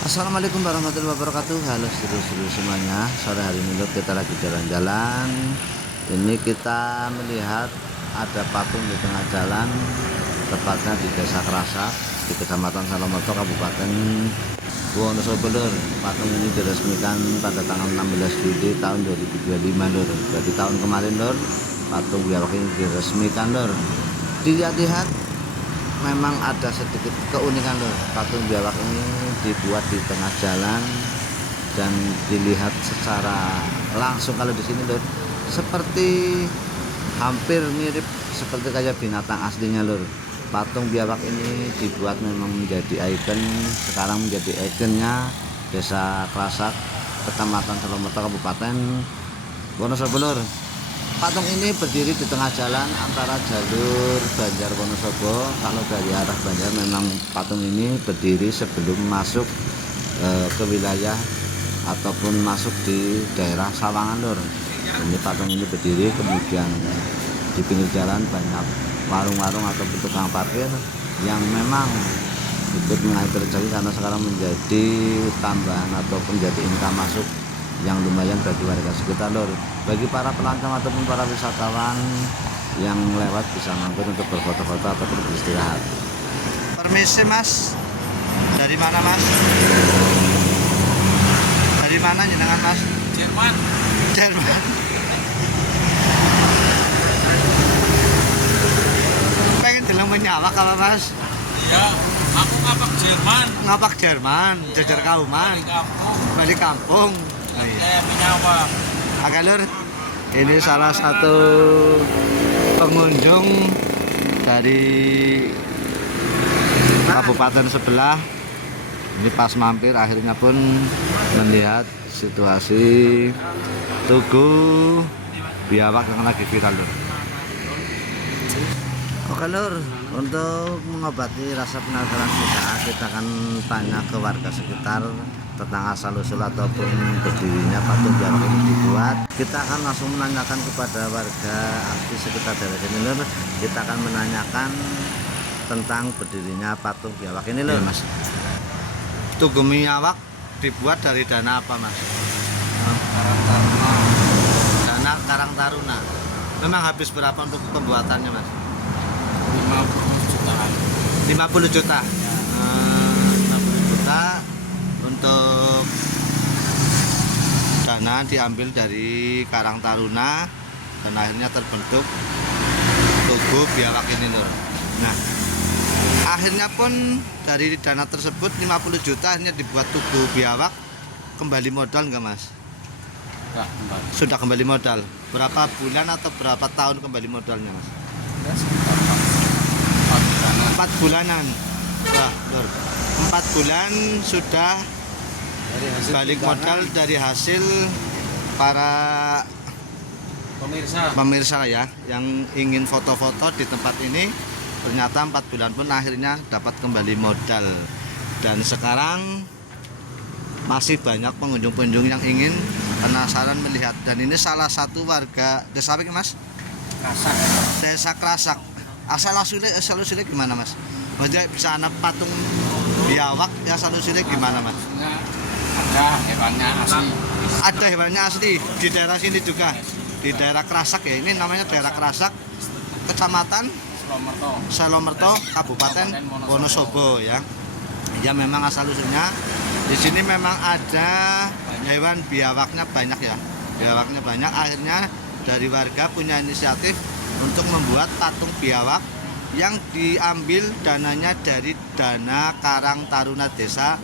Assalamualaikum warahmatullahi wabarakatuh. Halo seluruh semuanya. Sore hari ini kita lagi jalan-jalan. Ini kita melihat ada patung di tengah jalan, tepatnya di Desa Krasak, di Kecamatan Salomerto, Kabupaten Wonosobo. Patung ini diresmikan pada tanggal 16 Juli tahun 2025 lur. Jadi tahun kemarin lur, patung biawak ini diresmikan lur. Dilihat-lihat memang ada sedikit keunikan lur. Patung biawak ini dibuat di tengah jalan dan dilihat secara langsung kalau di sini lur, seperti hampir mirip seperti kayak binatang aslinya lur. Patung biawak ini dibuat memang menjadi ikon, sekarang menjadi ikonnya Desa Krasak, Kecamatan Salomerto, Kabupaten Wonosobo lur. Patung ini berdiri di tengah jalan antara jalur Banjar Wonosobo. Kalau dari arah Banjar memang patung ini berdiri sebelum masuk ke wilayah ataupun masuk di daerah Sawangan lur. Ini patung ini berdiri, kemudian di pinggir jalan banyak warung-warung ataupun tukang parkir yang memang ikut mengalir rezeki karena sekarang menjadi tambahan ataupun menjadi income masuk yang lumayan bagi warga sekitar lur. Bagi para pelancong ataupun para wisatawan yang lewat bisa mampir untuk berfoto-foto ataupun beristirahat. Permisi mas, dari mana mas? Dari mana jenengan mas? Jerman. Jerman. Pengen deleng menyawak apa mas? Iya, aku ngapak Jerman. Ngapak Jerman, jajar kauman, Di kampung. balik kampung. Oh, iya. Menyawak. Oke lur, ini salah satu pengunjung dari kabupaten sebelah. Ini pas mampir akhirnya pun melihat situasi tugu biawak yang lagi viral lur. Oke lur, untuk mengobati rasa penasaran kita akan tanya ke warga sekitar tentang asal-usul ataupun berdirinya patung biawak ini dibuat. Kita akan langsung menanyakan kepada warga asli sekitar daerah sini lur. Kita akan menanyakan tentang berdirinya patung biawak ini lur. Mas, tugu biawak dibuat dari dana apa mas? Dana Karang Taruna. Memang habis berapa untuk pembuatannya mas? 50 jutaan. 50 juta. 50 juta untuk dana diambil dari Karang Taruna dan akhirnya terbentuk tugu biawak ini lur. Nah, akhirnya pun dari dana tersebut 50 juta akhirnya dibuat tugu biawak. Kembali modal enggak mas? Nah, kembali. Sudah kembali modal. Berapa bulan atau berapa tahun kembali modalnya mas? Ya, sekitar 4 bulanan. 4 bulanan. Wah lur, 4 bulan sudah balik modal dari hasil para pemirsa ya yang ingin foto-foto di tempat ini. Ternyata 4 bulan pun akhirnya dapat kembali modal, dan sekarang masih banyak pengunjung-pengunjung yang ingin penasaran melihat. Dan ini salah satu warga desa apa mas? Krasak. Desa Krasak. Asal-usulnya gimana mas? Maksudnya bisa anak patung biawak ya, asal-usulnya gimana mas? Maksudnya ada hewannya asli. Ada hewannya asli di daerah sini juga, di daerah Krasak ya. Ini namanya daerah Krasak, Kecamatan Salomerto. Salomerto, Kabupaten Wonosobo ya. Ya memang asal-usulnya di sini memang ada hewan biawaknya banyak ya. Biawaknya banyak, akhirnya dari warga punya inisiatif untuk membuat patung biawak yang diambil dananya dari dana Karang Taruna Desa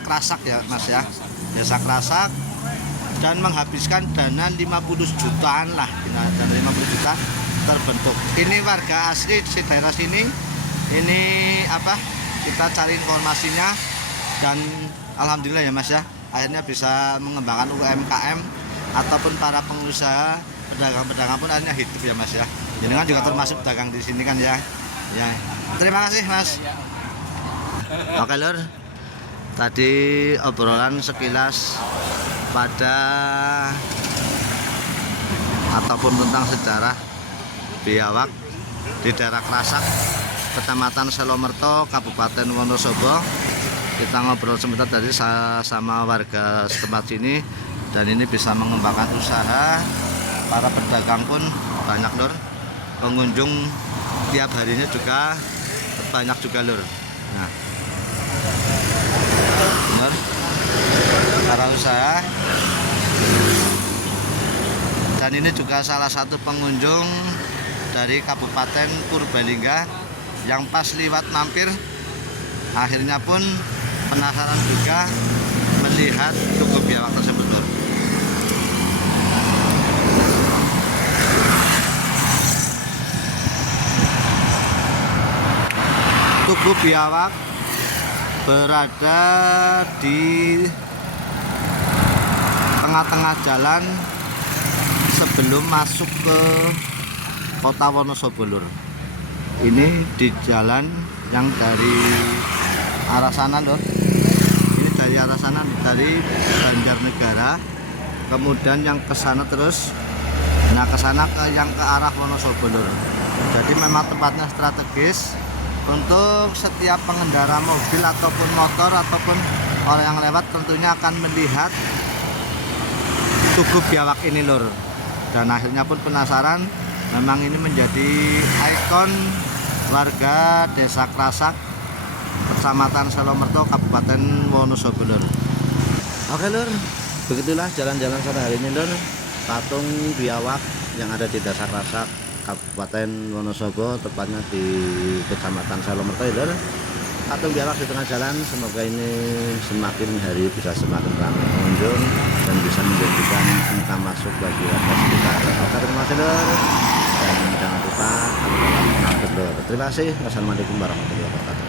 Krasak ya mas ya. Desa Krasak, dan menghabiskan dana 50 jutaan lah, dana 50 juta terbentuk. Ini warga asli di daerah sini. Ini apa? Kita cari informasinya dan alhamdulillah ya mas ya, akhirnya bisa mengembangkan UMKM ataupun para pengusaha pedagang-pedagang pun akhirnya hidup ya mas ya. Jadi kan juga termasuk pedagang di sini kan ya. Ya. Terima kasih mas. Oke lur, tadi obrolan sekilas pada ataupun tentang sejarah biawak di daerah Krasak, Kecamatan Salomerto, Kabupaten Wonosobo. kita ngobrol sebentar tadi sama warga setempat sini, dan ini bisa mengembangkan usaha. Para pedagang pun banyak lur, pengunjung tiap harinya juga banyak juga lur. Nah, benar, cara usaha. Dan ini juga salah satu pengunjung dari Kabupaten Purbalingga yang pas liwat mampir, akhirnya pun penasaran juga melihat tugu biawak tersebut lur. Tugu biawak berada di tengah-tengah jalan sebelum masuk ke Kota Wonosobo lur. Ini di jalan yang dari arah sana lur. Ini dari arah sana, dari Banjarnegara, kemudian yang ke sana terus. Nah, ke sana yang ke arah Wonosobo lur. Jadi memang tempatnya strategis untuk setiap pengendara mobil ataupun motor ataupun orang yang lewat tentunya akan melihat tugu biawak ini lur. Dan akhirnya pun penasaran, memang ini menjadi ikon warga Desa Krasak, Kecamatan Salomerto, Kabupaten Wonosobo lur. Oke lur, begitulah jalan-jalan sore hari ini lur. Patung biawak yang ada di Desa Krasak, Kabupaten Wonosobo, tepatnya di Kecamatan Salomerto lur. Patung biawak di tengah jalan, semoga ini semakin hari bisa semakin ramai pengunjung dan bisa menjadikan pintu masuk bagi warga sekitar. Oke, terima kasih lur, dan jangan lupa terima kasih. Wassalamualaikum warahmatullahi wabarakatuh.